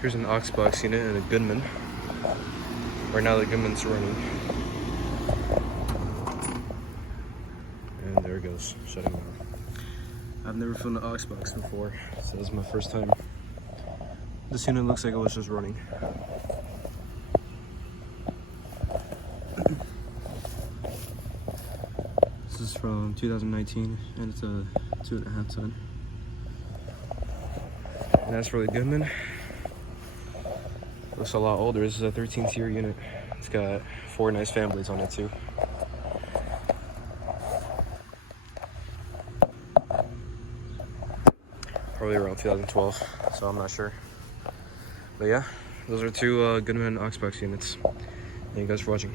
Here's an Oxbox unit and a Goodman. Right now the Goodman's running. And there it goes, shutting down. I've never flown an Oxbox before, so this is my first time. This unit looks like it was just running. This is from 2019, and it's a 2.5 ton. And as for the Goodman, looks a lot older. This is a 13-tier unit. It's got 4 nice fan blades on it too. Probably around 2012, so I'm not sure. But yeah, those are 2 Goodman Oxbox units. Thank you guys for watching.